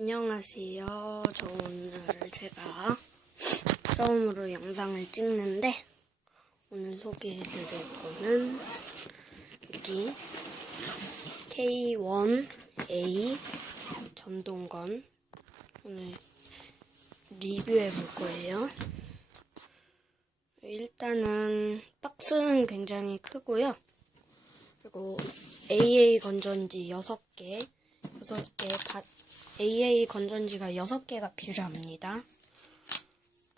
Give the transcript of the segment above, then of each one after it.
안녕하세요. 저 오늘 제가 처음으로 영상을 찍는데 오늘 소개해드릴 거는 여기 K1A 전동건 오늘 리뷰해 볼 거예요. 일단은 박스는 굉장히 크고요. 그리고 AA 건전지 6개, 6개 바, AA 건전지가 6개가 필요합니다.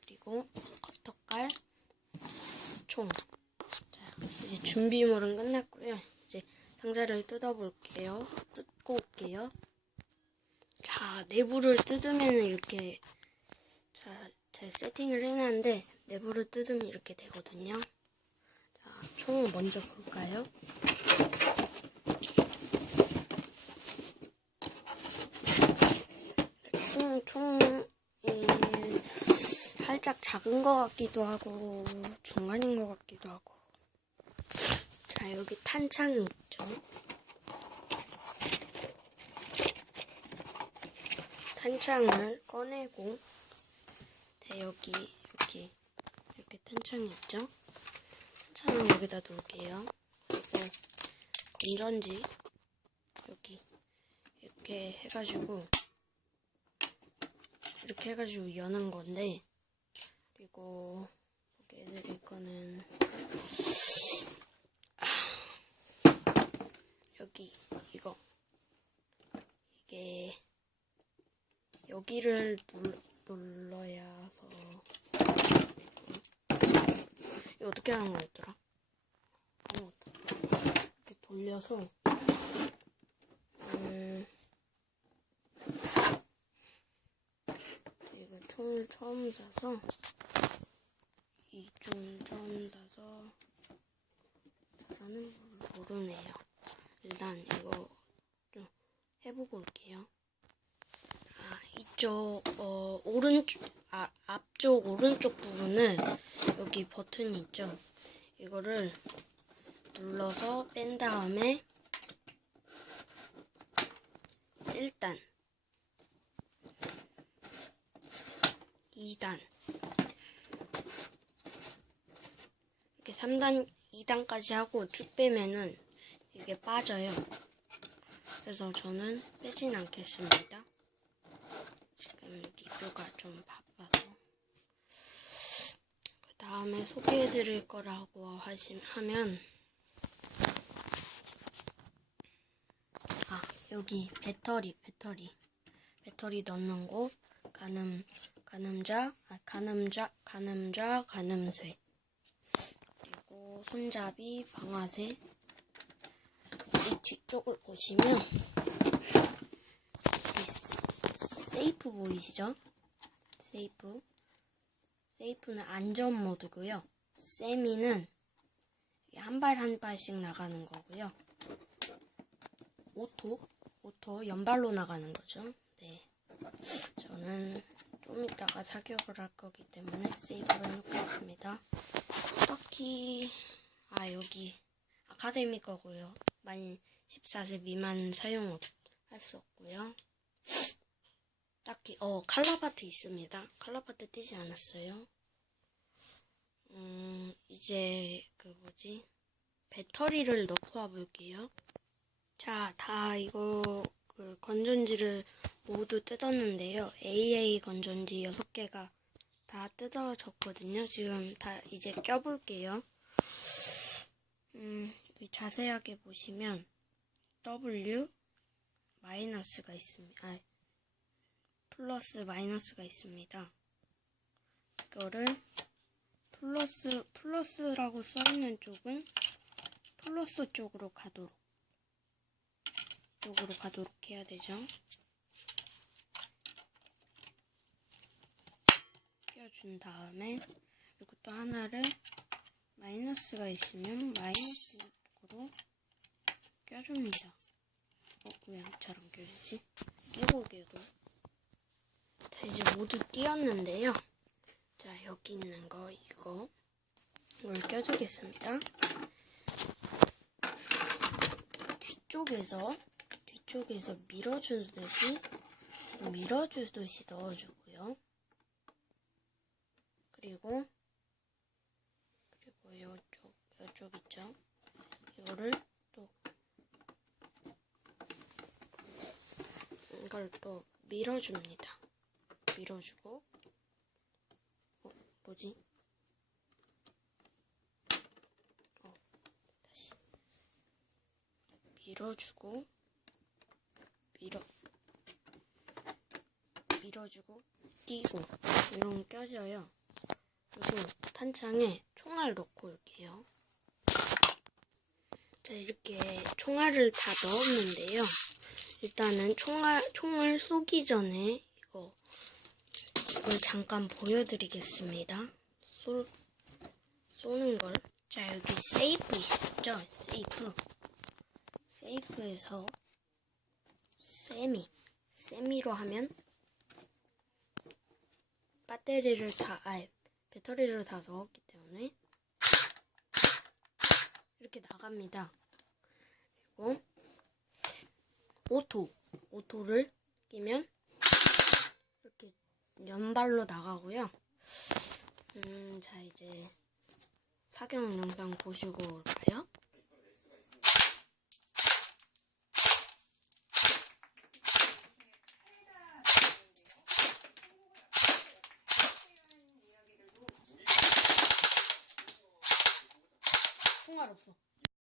그리고 커터칼, 총. 자, 이제 준비물은 끝났고요. 이제 상자를 뜯어볼게요. 뜯고 올게요. 자, 내부를 뜯으면 이렇게 자, 제 세팅을 해놨는데 내부를 뜯으면 이렇게 되거든요. 자, 총 먼저 볼까요? 총, 총, 예, 살짝 작은 것 같기도 하고, 중간인 것 같기도 하고. 자, 여기 탄창이 있죠. 탄창을 꺼내고, 네, 여기, 여기, 이렇게 탄창이 있죠. 탄창은 여기다 놓을게요. 그리고 건전지, 여기, 이렇게 해가지고, 이렇게 해가지고 여는 건데 그리고 보게해드릴 거는 아, 여기 이거. 이게 여기를 눌러, 눌러야서. 이거 어떻게 하는 거였더라? 이렇게 돌려서 음, 총을 처음 사서 이 총을 처음 사서 걸 모르네요. 일단 이거 좀 해보고 올게요. 아 이쪽 어 오른쪽 아 앞쪽 오른쪽 부분을 여기 버튼이 있죠. 이거를 눌러서 뺀 다음에 일단 2단 이렇게 3단 2단까지 하고 쭉 빼면은 이게 빠져요. 그래서 저는 빼진 않겠습니다. 지금 리뷰가 좀 바빠서. 그 다음에 소개해 드릴 거라고 하시, 하면 아 여기 배터리 배터리. 배터리 넣는 곳 가늠 가늠자, 아, 가늠자, 가늠자, 가늠쇠. 손잡이, 방아쇠. 이 뒤쪽을 보시면 이 세이프 보이시죠? 세이프. 세이프는 안전 모드고요. 세미는 한 발 한 발씩 나가는 거고요. 오토, 오토 연발로 나가는 거죠. 네. 저는 좀 이따가 사격을 할 거기 때문에 세이브를 해놓겠습니다. 딱히 아 여기 아카데미 거고요. 만 14세 미만 사용 할 수 없고요. 딱히 어 칼라파트 있습니다. 칼라파트 뜨지 않았어요. 음 이제 그 뭐지 배터리를 넣고 와볼게요. 자, 다 이거 그 건전지를 모두 뜯었는데요. AA 건전지 6개가 다 뜯어졌거든요. 지금 다 이제 껴볼게요. 음, 자세하게 보시면 W 마이너스가 있습니다. 아, 플러스 마이너스가 있습니다. 이거를 플러스 플러스라고 써 있는 쪽은 플러스 쪽으로 가도록 쪽으로 가도록 해야 되죠. 껴 준 다음에 또 하나를 마이너스가 있으면 마이너스 쪽으로 껴줍니다. 어, 왜잘안 껴지지? 끼고 올게요. 자, 이제 모두 끼었는데요. 자, 여기 있는 거, 이거. 이걸 껴주겠습니다. 뒤쪽에서 뒤쪽에서 밀어주듯이 밀어주듯이 넣어주고요. 그리고 그리고 요쪽 요쪽 있죠? 이거를 또 이걸 또 밀어줍니다. 밀어주고 어 뭐지? 어 다시 밀어주고 밀어 밀어주고 띄고 이런 거 껴져요. 그리고 탄창에 총알 넣고 올게요. 자 이렇게 총알을 다 넣었는데요. 일단은 총알 총을 쏘기 전에 이거 이걸 잠깐 보여드리겠습니다. 쏠 쏘는 걸. 자 여기 세이프 있죠? 세이프. 세이프에서 세미 세미로 하면 배터리를 다, 아, 배터리를 다 넣었기 때문에 이렇게 나갑니다. 그리고 오토, 오토를 끼면 이렇게 연발로 나가고요. 음, 자 이제 사격 영상 보시고 올까요? 총알 없어.